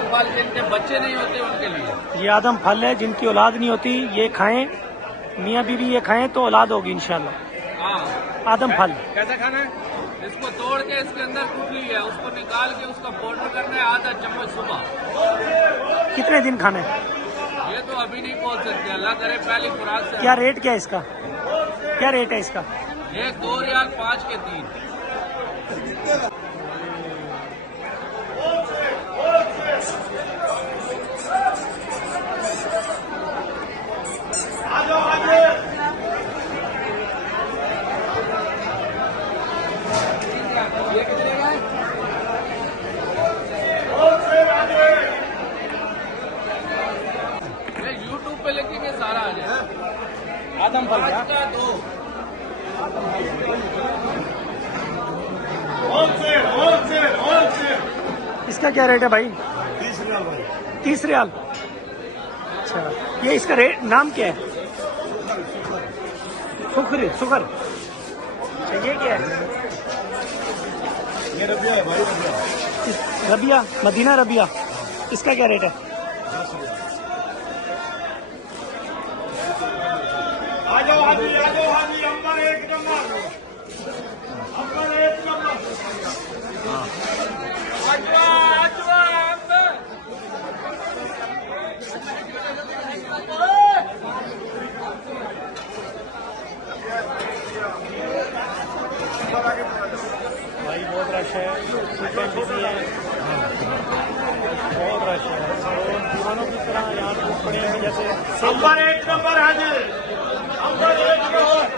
आदम फल जिनके बच्चे नहीं होते उनके लिए। ये आदम फल है जिनकी औलाद नहीं होती, ये खाएं, मियाँ बीवी ये खाएं तो औलाद होगी इंशाल्लाह। हाँ, आदम फल कैसे खाना है? इसको तोड़ के इसके अंदर गुठली है, उसको निकाल के उसका पाउडर करना है, आधा चम्मच सुबह। कितने दिन खाना है? ये तो अभी नहीं बोल सकते, अल्लाह करे पहली खुराक से। क्या रेट क्या है इसका? क्या रेट है इसका? एक 2 रियाल 5 के 3। ये कितने का है? ये यूट्यूब पे लिखेंगे सारा आ जाए। आदम फल क्या? 5 का 2। इसका क्या रेट है भाई? 30 रियाल भाई। 30 रियाल। अच्छा, ये इसका रेट नाम क्या है? सुखर। अच्छा, ये क्या है? ये रबिया है भाई, रबिया। रबिया, मदीना रबिया। इसका क्या रेट है? 10 रियाल। आ जाओ हाजी, अंबर एक नंबर। भाई बहुत रश है, बिजी है, बहुत रश है। और दुकानों की तरह यहाँ लोग खड़े हैं जैसे अंबर एक नंबर हाजी, अंबर एक नंबर।